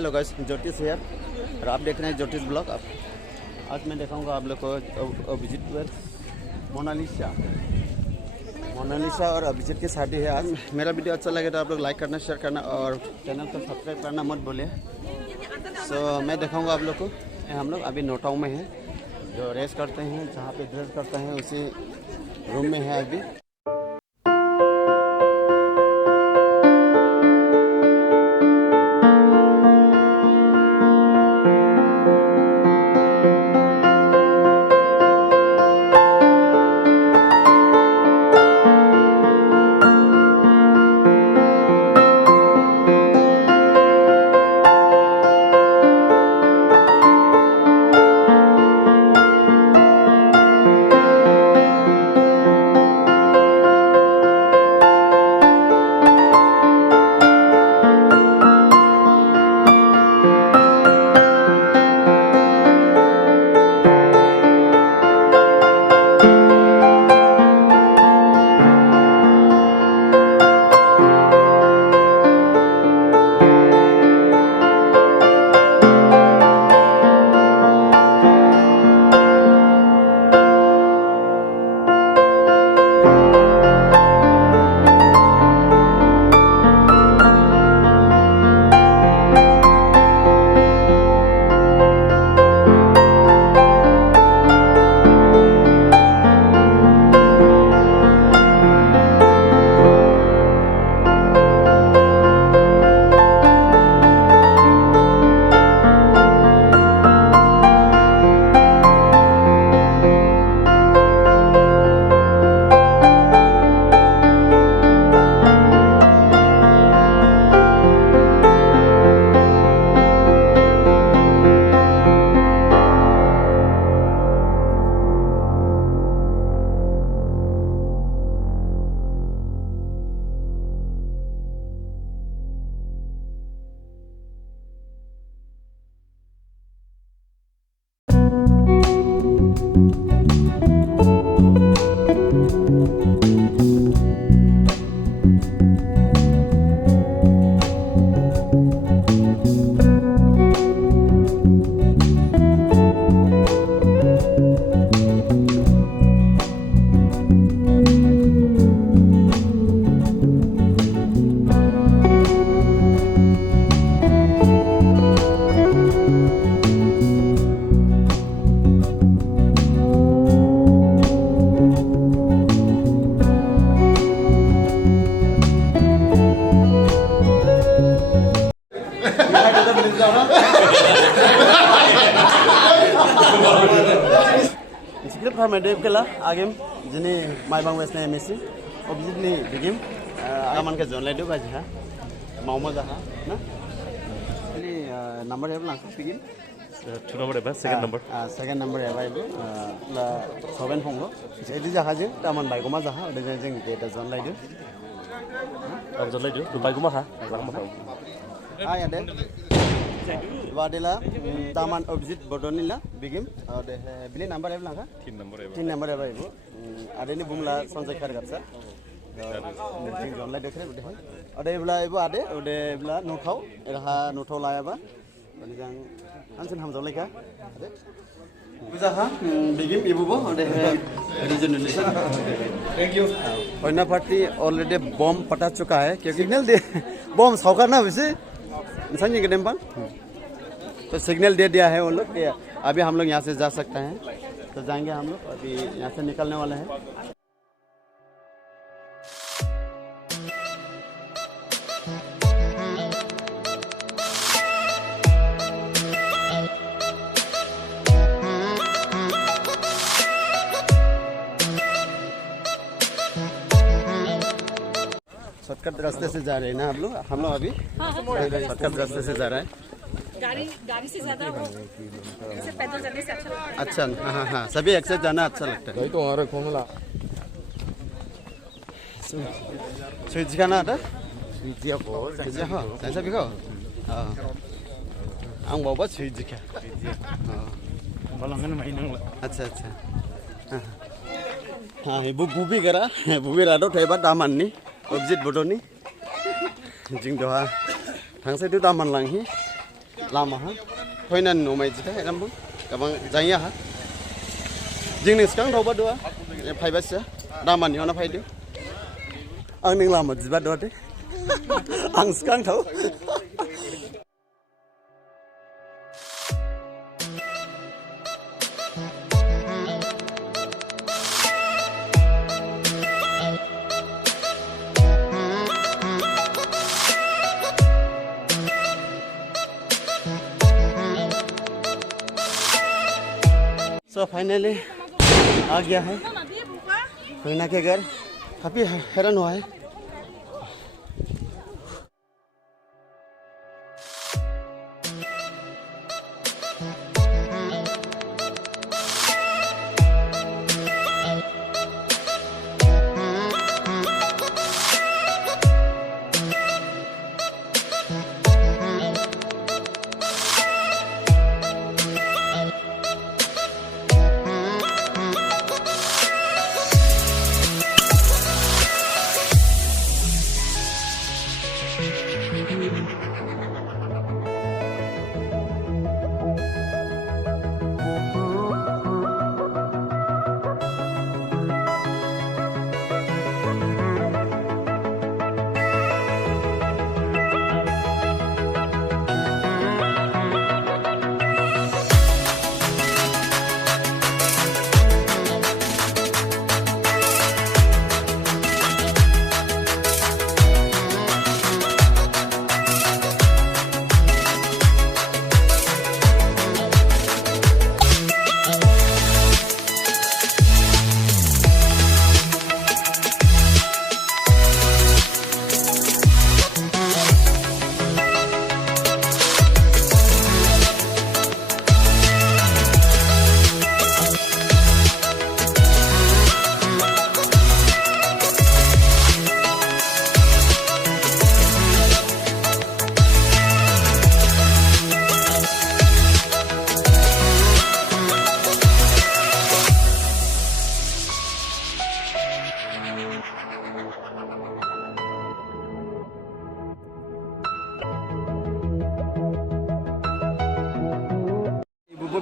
Hello guys, ज्योतिष here और आप देख रहे हैं ज्योतिष ब्लॉग। आज मैं दिखाऊंगा आप लोग को अभिजीत मोनालिसा और अभिजीत की शादी है। आज मेरा वीडियो अच्छा लगे तो आप लोग लाइक करना, शेयर करना और चैनल को सब्सक्राइब करना मत भूलिए। मैं दिखाऊंगा आप लोग को। हम लोग अभी नोटाऊ में हैं, जो रेस करते हैं, जहाँ पे ड्रेस करते हैं उसी रूम में है अभी। Dev kela agem jini mai bang wesna emisi object ni digim aman ke zone laidu baji ha mauma jaha na ini number ever lang digim 2 number eba second number eba ibu la 7 hongo jadi jaha je taman bai goma jaha ode jeng ke ta zone laidu bai goma ha ay ade Wadela Taman Object Bodonila Bigim ode bili number ever lang ha 3 number eba ibu ade ni bumla Sanjay Khargatsa jing zone lai dekre ode ode bla ibu ade ode bla nuthau eraha nuthau la eba ode jang ansin hamjau laika ade bujaha bigim ibu bo ode regionalisation thank you hoina party already bomb पटा चुका है क्योंकि signal दे बम सौका ना वैसे इंसान के dam पर तो सिग्नल दे दिया है उन लोग कि अभी हम लोग यहाँ से जा सकते हैं, तो जाएंगे हम लोग अभी यहाँ से निकलने वाले हैं। शॉर्टकट रास्ते से जा रहे हैं ना हम लोग अभी शॉर्टकट रास्ते से जा रहे हैं। गाड़ी से ज्यादा ऐसे पैदल जाने से अच्छा लगता है। अच्छा हाँ सभी एक साथ जाना अच्छा लगता है। तो हमारे खोमला स्विच का ना था स्विच हाँ ऐसा भी कहो हाँ आं बाबा स्विच क्या अच्छा हाँ ibu bubi kara bubi rado thaiba daman ni object bodoni jing doha thangse tu daman langhi Lama हा फैनानै न'माय जिथा एरामबो गोबां जायो हा जोंनि सिगां दावबा दवा फाइबासो दामानि हना फायदो आं नों लामा जिबा दवा दे आं सिगां थाव So finally आ गया है फैना के घर काफी हैरान हुआ है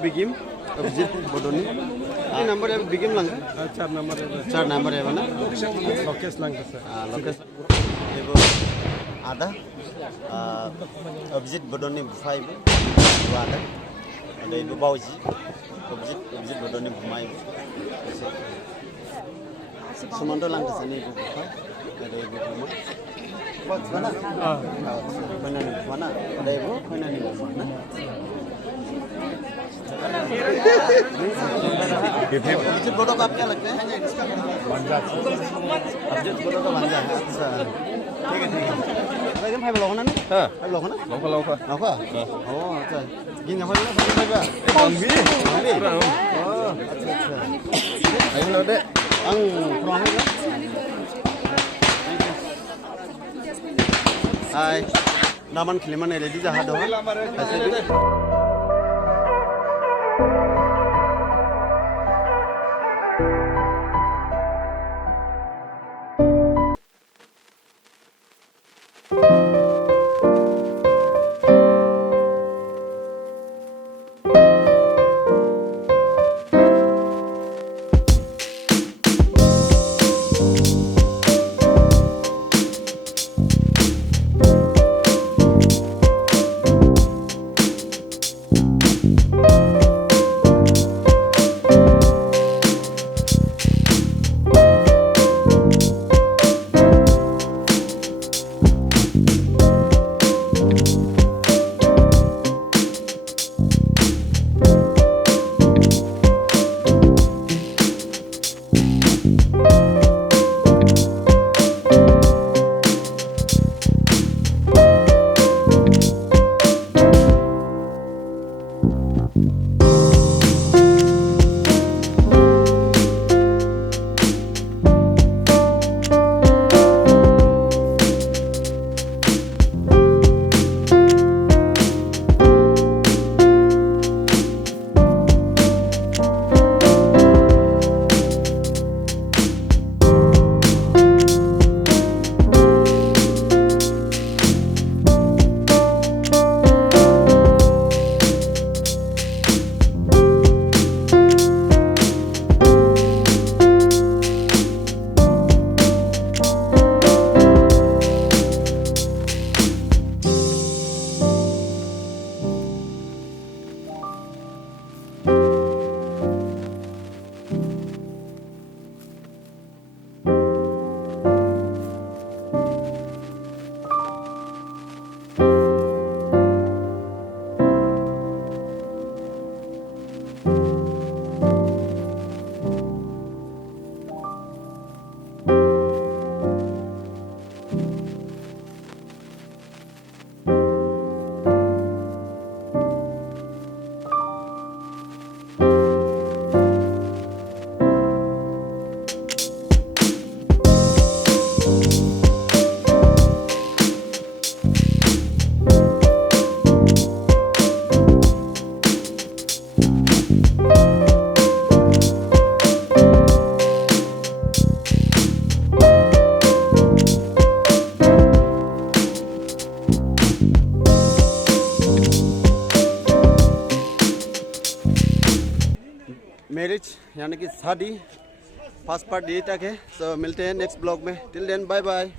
बिगिम अभिजीत बडोनी ये नंबर है बिगिम लंग 4 नंबर है ना लोकेश लंग सर लोकेश ये वो आधा अभिजीत बडोनी 5 वो आधा ada ibu Bauji Abhijit Badoni बुमाई Sumanto lang kesini ibu bukai ada ibu rumah buat mana mana ada ibu mana nih mana Abhijit Bodo का क्या लगता है अभिजीत बोडो का बंजा अच्छा ठीक है अरे भाई लोग ना हाँ लोग ना लोग ओह अच्छा गिन यहाँ पर ना बंबी ओह अच्छा ayo lo dek ang prong ya hai naman khiliman ready jaha do marriage यानी कि शादी फर्स्ट पार्ट यही तक है। सो मिलते हैं नेक्स्ट ब्लॉग में। Till then bye bye.